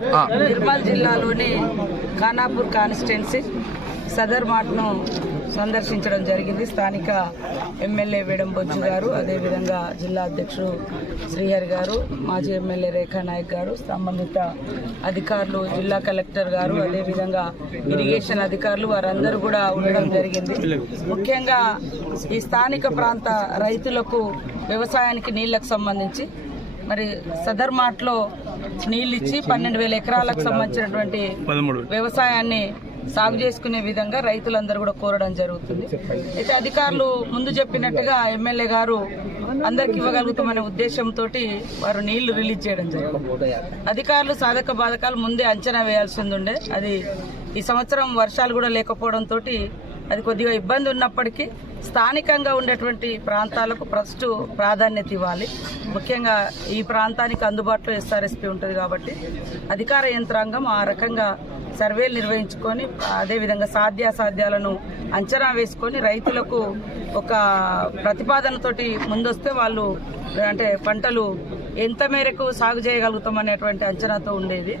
నిర్మల్ జిల్లాలోని ఖానాపూర్ కాన్స్టిట్యున్సీ సదర్ మార్ట్ను సందర్శించడం జరిగింది. స్థానిక ఎమ్మెల్యే వేడంబొజ్జు గారు అదేవిధంగా జిల్లా అధ్యక్షుడు శ్రీహరి గారు మాజీ ఎమ్మెల్యే రేఖా నాయక్ గారు సంబంధిత అధికారులు జిల్లా కలెక్టర్ గారు అదేవిధంగా ఇరిగేషన్ అధికారులు వారందరూ కూడా ఉండడం జరిగింది. ముఖ్యంగా ఈ స్థానిక ప్రాంత రైతులకు వ్యవసాయానికి నీళ్ళకు సంబంధించి మరి సదర్ మార్ట్లో నీళ్ళు ఇచ్చి పన్నెండు వేల ఎకరాలకు సంబంధించినటువంటి వ్యవసాయాన్ని సాగు చేసుకునే విధంగా రైతులందరూ కూడా కోరడం జరుగుతుంది. అయితే అధికారులు ముందు చెప్పినట్టుగా ఎమ్మెల్యే గారు అందరికి ఇవ్వగలుగుతామనే ఉద్దేశంతో వారు నీళ్ళు రిలీజ్ చేయడం జరిగింది. అధికారులు సాధక బాధకాలు ముందే అంచనా వేయాల్సింది ఉండే. అది ఈ సంవత్సరం వర్షాలు కూడా లేకపోవడంతో అది కొద్దిగా ఇబ్బంది ఉన్నప్పటికీ స్థానికంగా ఉండేటువంటి ప్రాంతాలకు ఫస్ట్ ప్రాధాన్యత ఇవ్వాలి. ముఖ్యంగా ఈ ప్రాంతానికి అందుబాటులో ఎస్ఆర్ఎస్పీ ఉంటుంది కాబట్టి అధికార యంత్రాంగం ఆ రకంగా సర్వేలు నిర్వహించుకొని అదేవిధంగా సాధ్యాసాధ్యాలను అంచనా వేసుకొని రైతులకు ఒక ప్రతిపాదనతోటి ముందొస్తే వాళ్ళు అంటే పంటలు ఎంత మేరకు సాగు చేయగలుగుతాం అనేటువంటి అంచనాతో ఉండేది.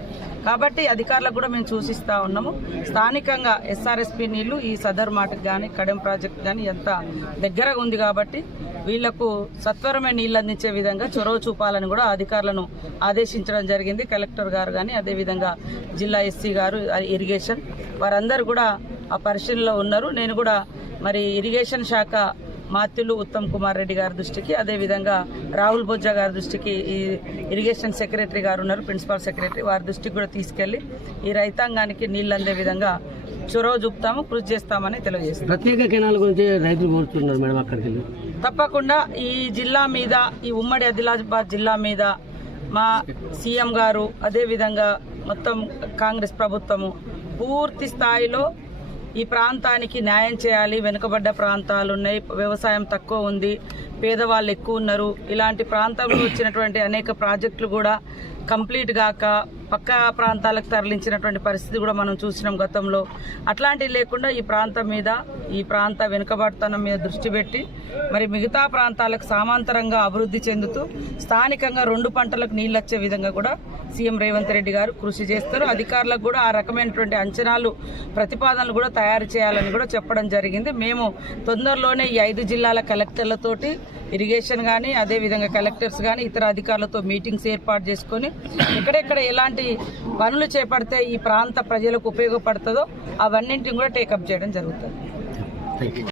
కాబట్టి అధికారులకు కూడా మేము చూసిస్తూ ఉన్నాము. స్థానికంగా ఎస్ఆర్ఎస్పి నీళ్ళు ఈ సదర్ మాటకు కానీ కడెం ప్రాజెక్ట్ కానీ ఎంత దగ్గరగా ఉంది కాబట్టి వీళ్ళకు సత్వరమే నీళ్ళు అందించే విధంగా చొరవ చూపాలని కూడా అధికారులను ఆదేశించడం జరిగింది. కలెక్టర్ గారు కానీ అదేవిధంగా జిల్లా ఎస్సీ గారు ఇరిగేషన్ వారందరూ కూడా ఆ పరిశీలనలో ఉన్నారు. నేను కూడా మరి ఇరిగేషన్ శాఖ మాత్యులు ఉత్తమ్ కుమార్ రెడ్డి గారి దృష్టికి అదేవిధంగా రాహుల్ బొజ్జా గారి దృష్టికి ఈ ఇరిగేషన్ సెక్రటరీ గారు ఉన్నారు ప్రిన్సిపల్ సెక్రటరీ వారి దృష్టికి కూడా తీసుకెళ్ళి ఈ రైతాంగానికి నీళ్ళు అందే విధంగా చొరవ చూపుతాము కృషి చేస్తామని తెలియజేస్తాం ప్రత్యేక కెనాల గురించి రైతులు కోరుతున్నారు మేడం అక్కడికి వెళ్ళి. తప్పకుండా ఈ జిల్లా మీద ఈ ఉమ్మడి ఆదిలాబాద్ జిల్లా మీద మా సీఎం గారు అదేవిధంగా మొత్తం కాంగ్రెస్ ప్రభుత్వము పూర్తి స్థాయిలో ఈ ప్రాంతానికి న్యాయం చేయాలి వెనుకబడ్డ ప్రాంతాలు ఉన్నాయి వ్యవసాయం తక్కువ ఉంది పేదవాళ్ళు ఎక్కువ ఉన్నారు. ఇలాంటి ప్రాంతంలో వచ్చినటువంటి అనేక ప్రాజెక్టులు కూడా కంప్లీట్ గాక పక్క ప్రాంతాలకు తరలించినటువంటి పరిస్థితి కూడా మనం చూసినాం గతంలో. అట్లాంటివి లేకుండా ఈ ప్రాంతం మీద ఈ ప్రాంత వెనుకబడతనం మీద దృష్టి పెట్టి మరి మిగతా ప్రాంతాలకు సమాంతరంగా అభివృద్ధి చెందుతూ స్థానికంగా రెండు పంటలకు నీళ్ళు వచ్చే విధంగా కూడా సీఎం రేవంత్ రెడ్డి గారు కృషి చేస్తారు. అధికారులకు కూడా ఆ రకమైనటువంటి అంచనాలు ప్రతిపాదనలు కూడా తయారు చేయాలని కూడా చెప్పడం జరిగింది. మేము తొందరలోనే ఈ ఐదు జిల్లాల కలెక్టర్లతోటి ఇరిగేషన్ కానీ అదేవిధంగా కలెక్టర్స్ కానీ ఇతర అధికారులతో మీటింగ్స్ ఏర్పాటు చేసుకొని ఎక్కడెక్కడ ఎలాంటి పనులు చేపడితే ఈ ప్రాంత ప్రజలకు ఉపయోగపడుతుందో అవన్నింటిని కూడా టేకప్ చేయడం జరుగుతుంది.